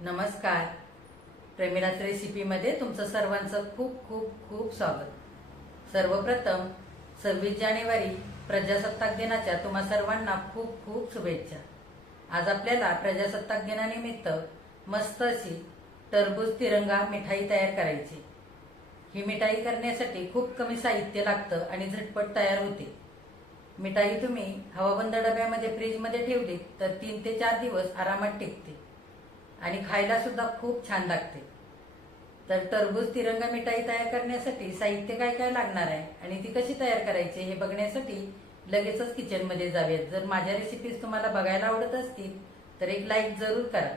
नमस्कार. प्रेमिलाच रेसिपीमध्ये तुमचं सर्वांचं खूप खूप खूप स्वागत. सर्वप्रथम सव्वीस जानेवारी प्रजासत्ताक दिनाच्या तुम्हा सर्वांना खूप खूप शुभेच्छा. आज आपल्याला प्रजासत्ताक दिनानिमित्त मस्त अशी टरबूज तिरंगा मिठाई तयार करायची. ही मिठाई करण्यासाठी खूप कमी साहित्य लागतं आणि झटपट तयार होते. मिठाई तुम्ही हवाबंद डब्यामध्ये फ्रीजमध्ये ठेवली तर तीन ते चार दिवस आरामात टिकते. आणि खायला सुद्धा खूप छान लागते. तर टरबूज तिरंगा मिठाई तयार करण्यासाठी साहित्य काय काय लागणार आहे आणि ती कशी तयार करायची हे बघण्यासाठी लगेचच किचनमध्ये जाऊयात. जर माझ्या रेसिपीज तुम्हाला बघायला आवडत असतील तर एक लाईक जरूर करा.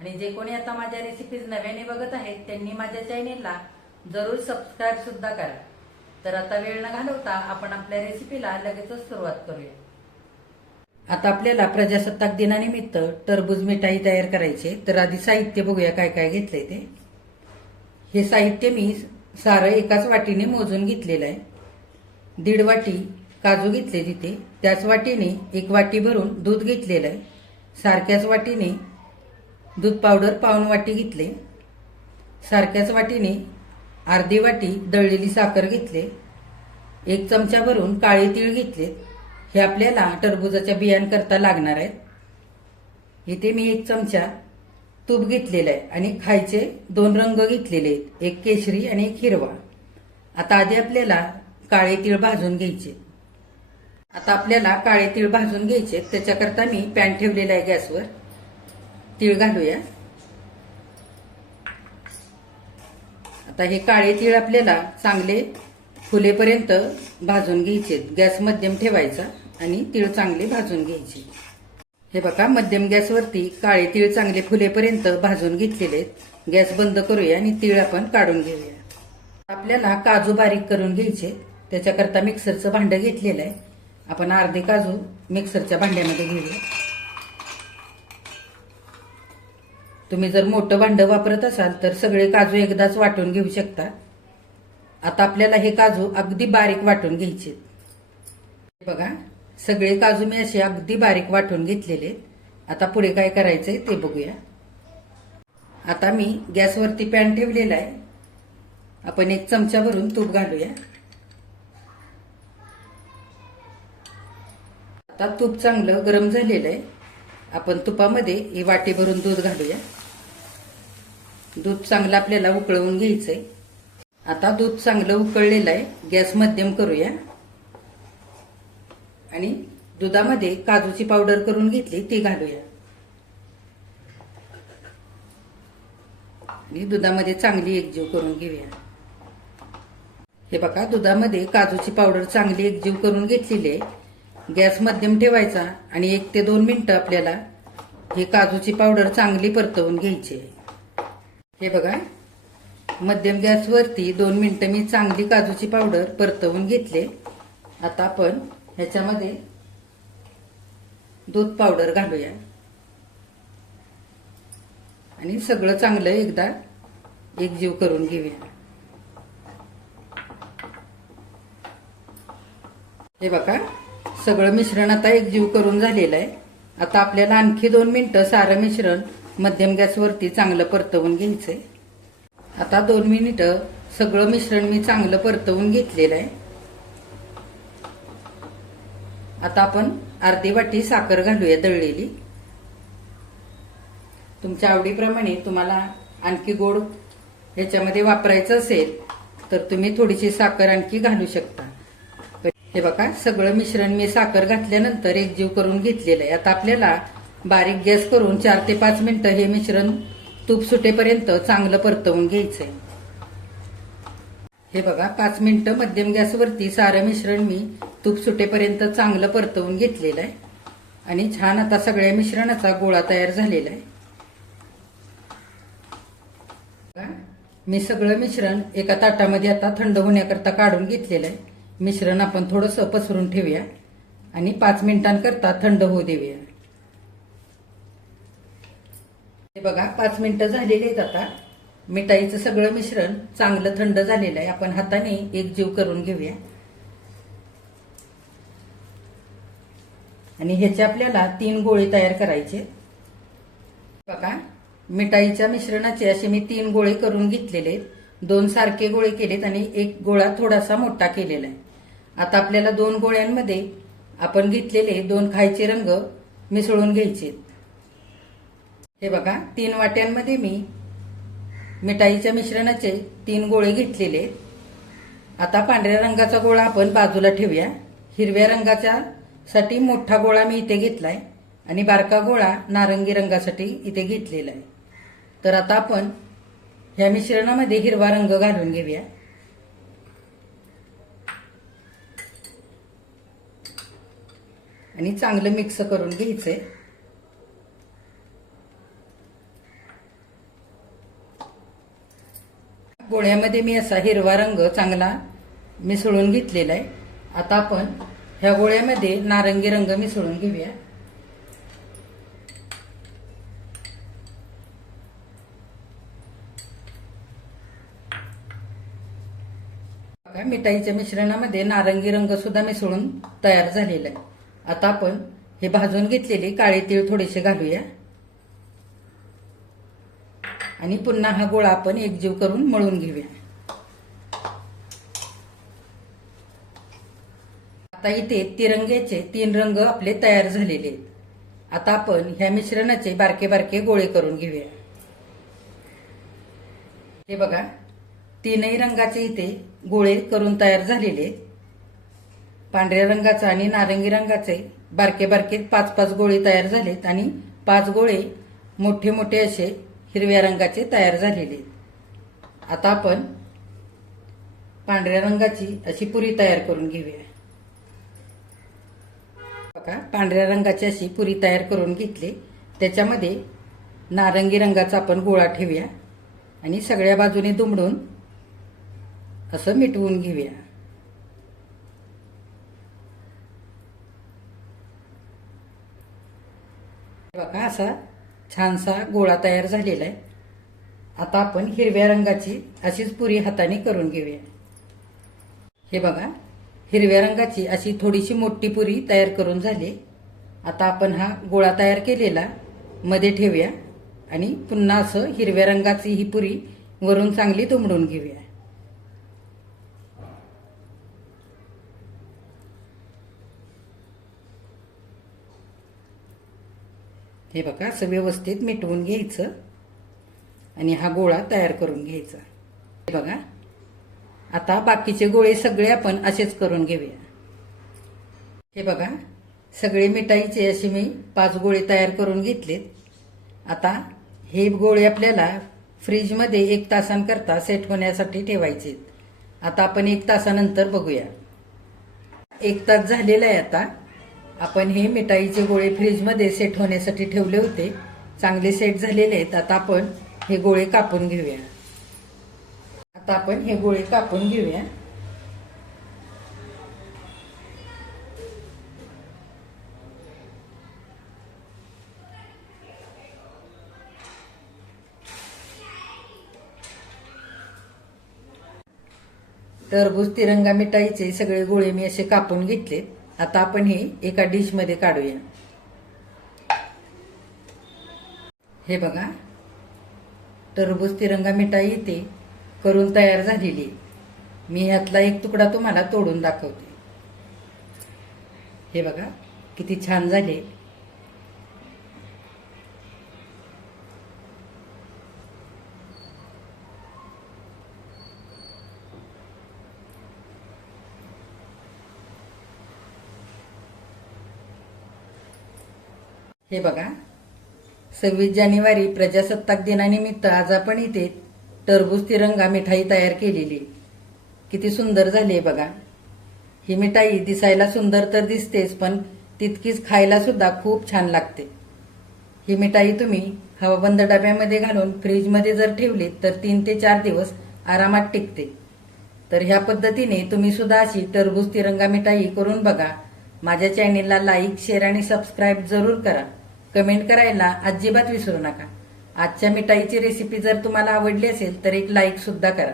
आणि जे कोणी आता माझ्या रेसिपीज नव्याने बघत आहेत त्यांनी माझ्या चॅनेलला जरूर सबस्क्राईब सुद्धा करा. तर आता वेळ न घालवता आपण आपल्या रेसिपीला लगेचच सुरुवात करूया. आता आपल्याला प्रजासत्ताक दिनानिमित्त टरबूज मिठाई तयार करायची तर आधी साहित्य बघूया काय काय घेतलंय ते. हे साहित्य मी सारं एकाच वाटीने मोजून घेतलेलं आहे. दीड वाटी काजू घेतले तिथे त्याच वाटीने एक वाटी भरून दूध घेतलेलं आहे. सारख्याच वाटीने दूध पावडर पाऊन वाटी घेतले. सारख्याच वाटीने अर्धी वाटी दळलेली साखर घेतले. एक चमचा भरून काळे तीळ घेतले हे आपल्याला टरबूजाच्या बियांकरता लागणार आहेत. इथे मी एक चमचा तूप घेतलेलं आहे आणि खायचे दोन रंग घेतलेले आहेत. एक केशरी आणि एक हिरवा. आता आधी आपल्याला काळे तीळ भाजून घ्यायचे. आता आपल्याला काळे तीळ भाजून घ्यायचे त्याच्याकरता मी पॅन ठेवलेला आहे गॅसवर. तीळ घालूया. आता हे काळे तीळ आपल्याला चांगले फुलेपर्यंत भाजून घ्यायचे. गॅस मध्यम ठेवायचा आणि तीळ चांगले भाजून घ्यायचे. हे बघा मध्यम गॅसवरती काळे तीळ चांगले फुलेपर्यंत भाजून घेतलेले आहेत. गॅस बंद करूया आणि तीळ आपण काढून घेऊया. आपल्याला काजू बारीक करून घ्यायचे त्याच्याकरता मिक्सरचं भांडं घेतलेलं आहे. आपण अर्धे काजू मिक्सरच्या भांड्यामध्ये घेऊया. तुम्ही जर मोठं भांडं वापरत असाल तर सगळे काजू एकदाच वाटून घेऊ शकता. आता आपल्याला हे काजू अगदी बारीक वाटून घ्यायचे. हे बघा सगळे काजू मी असे अगदी बारीक वाटून घेतलेले आहेत. आता पुढे काय करायचंय ते बघूया. आता मी गॅसवरती पॅन ठेवलेला आहे. आपण एक चमचा भरून तूप घालूया. आता तूप चांगलं गरम झालेलं आहे. आपण तुपामध्ये ही वाटी भरून दूध घालूया. दूध चांगलं आपल्याला उकळवून घ्यायचंय. आता दूध चांगलं उकळलेलं आहे. गॅस मध्यम करूया. आणि दुधामध्ये काजूची पावडर करून घेतली ती घालूया. आणि दुधामध्ये चांगली एकजीव करून घेऊया. हे बघा दुधामध्ये काजूची पावडर चांगली एकजीव करून घेतलेली आहे. गॅस मध्यम ठेवायचा आणि एक ते दोन मिनिटं आपल्याला हे काजूची पावडर चांगली परतवून घ्यायची आहे. हे बघा मध्यम गॅसवरती दोन मिनिटं मी चांगली काजूची पावडर परतवून घेतले. आता आपण ह्याच्यामध्ये दूध पावडर घालूया. आणि सगळं चांगलं एकदा एकजीव करून घेऊया. हे बघा सगळं मिश्रण आता एकजीव करून झालेलं आहे. आता आपल्याला आणखी दोन मिनिटं सारं मिश्रण मध्यम गॅसवरती चांगलं परतवून घ्यायचंय. आता दोन मिनिटं सगळं मिश्रण मी चांगलं परतवून घेतलेलं आहे. आता आपण अर्धी वाटी साखर घालूया दळलेली. तुमच्या आवडीप्रमाणे तुम्हाला आणखी गोड ह्याच्यामध्ये वापरायचं असेल तर तुम्ही थोडीशी साखर आणखी घालू शकता. हे बघा सगळं मिश्रण मी साखर घातल्यानंतर एकजीव करून घेतलेलं आहे. आता आपल्याला बारीक गॅस करून चार ते पाच मिनिटं हे मिश्रण तूप सुटेपर्यंत चांगलं परतवून घ्यायचंय. हे बघा पाच मिनिटं मध्यम गॅसवरती सारं मिश्रण मी तूप सुटेपर्यंत चांगलं परतवून घेतलेलं आहे. आणि छान आता सगळ्या मिश्रणाचा गोळा तयार झालेला आहे. मी सगळं मिश्रण एका ताटामध्ये आता थंड होण्याकरता काढून घेतलेलं आहे. मिश्रण आपण थोडंसं पसरून ठेवूया. आणि पाच मिनिटांकरता थंड होऊ देऊया. हे बघा पाच मिनिटं झालेली आहेत आता. मिठाईचं सगळं मिश्रण चांगलं थंड झालेलं आहे. आपण हाताने एक जीव करून घेऊया. आणि ह्याचे आपल्याला तीन गोळे तयार करायचे. बघा मिठाईच्या मिश्रणाचे असे मी तीन गोळे करून घेतलेले आहेत. दोन सारखे गोळे केलेत आणि एक गोळा थोडासा मोठा केलेला आहे. आता आपल्याला दोन गोळ्यांमध्ये आपण घेतलेले दोन खायचे रंग मिसळून घ्यायचे आहेत. हे बघा तीन वाट्यांमध्ये मी मिठाईच्या मिश्रणाचे तीन गोळे घेतलेले. आहेत. आता पांढऱ्या रंगाचा गोळा आपण बाजूला ठेवूया. हिरव्या रंगाच्या साठी मोठा गोळा मी इथे घेतलाय आणि बारका गोळा नारंगी रंगासाठी इथे घेतलेला आहे. तर आता आपण ह्या मिश्रणामध्ये हिरवा रंग घालून घेऊया. आणि चांगलं मिक्स करून घ्यायचंय. गोळ्यामध्ये मी असा हिरवा रंग चांगला मिसळून घेतलेला आहे. आता आपण ह्या गोळ्यामध्ये नारंगी रंग मिसळून घेऊया. बघा, मिठाईच्या मिश्रणामध्ये नारंगी रंग सुद्धा मिसळून तयार झालेला आहे. आता आपण हे भाजून घेतलेले काळे तीळ थोडेसे घालूया. आणि पुन्हा हा गोळा आपण एकजीव करून मळून घेऊया. आता इथे तिरंग्याचे तीन रंग आपले तयार झालेले आहेत. आता आपण ह्या मिश्रणाचे बारके बारके गोळे करून घेऊया. हे बघा तीनही रंगाचे इथे गोळे करून तयार झालेले आहेत. पांढऱ्या रंगाचा आणि नारंगी रंगाचे बारके बारके पाच पाच गोळे तयार झालेत आणि पाच गोळे मोठे मोठे असे हिरव्या रंगाचे तयार झालेले आता आपण पांढऱ्या रंगाची अशी पुरी तयार करून घेऊया. बघा पांढऱ्या रंगाची अशी पुरी तयार करून घेतली. त्याच्यामध्ये नारंगी रंगाचा आपण गोळा ठेवूया आणि सगळ्या बाजूने दुमडून असं मिटवून घेऊया. बघा असा छानसा गोळा तयार झालेला आहे. आता आपण हिरव्या रंगाची अशीच पुरी हाताने करून घेऊया. हे बघा हिरव्या रंगाची अशी थोडीशी मोठी पुरी तयार करून झाली. आता आपण हा गोळा तयार केलेला मध्ये ठेवूया आणि पुन्हा असं हिरव्या रंगाची ही पुरी वरून चांगली दुमडून घेऊया. हे बघा असं व्यवस्थित मिटवून घ्यायचं आणि हा गोळा तयार करून घ्यायचा. हे बघा आता बाकीचे गोळे सगळे आपण असेच करून घेऊया. हे बघा सगळे मिठाईचे असे मी पाच गोळे तयार करून घेतलेत. आता हे गोळे आपल्याला फ्रीजमध्ये एक तासांकरता सेट होण्यासाठी ठेवायचे आता आपण एक तासानंतर बघूया. एक तास झालेला आहे आता. आपण हे मिठाईचे गोळे फ्रीजमध्ये सेट होण्यासाठी ठेवले होते. चांगले सेट झालेले आहेत. आता आपण हे गोळे कापून घेऊया. आता आपण हे गोळे कापून घेऊया. टरबूज तिरंगा मिठाईचे सगळे गोळे मी असे कापून घेतलेत. आता आपण हे एका डिशमध्ये काढूया. हे बघा. टरबूज तिरंगा मिठाई इथे करून तयार झालेली आहे. मी ह्यातला एक तुकडा तुम्हाला तोडून दाखवते. हे बघा किती छान झाले. हे बघा. सव्वीस जानेवारी प्रजासत्ताक दिनानिमित्त आज आपण इथे टरबूज तिरंगा मिठाई तयार केलेली. किती सुंदर झाली आहे बघा. ही मिठाई दिसायला सुंदर तर दिसतेच पण तितकीच खायला सुद्धा खूप छान लागते. ही मिठाई तुम्ही हवाबंद डब्यामध्ये घालून फ्रीजमध्ये जर ठेवली तर तीन ते चार दिवस आरामात टिकते. तर ह्या पद्धतीने तुम्ही सुद्धा अशी टरबूज तिरंगा मिठाई करून बघा. माझ्या चॅनेलला लाईक शेअर आणि सबस्क्राईब जरूर करा. कमेंट करायला अजिबात विसरू नका. आजच्या मिठाईची रेसिपी जर तुम्हाला आवडली असेल तर एक लाईक सुद्धा करा.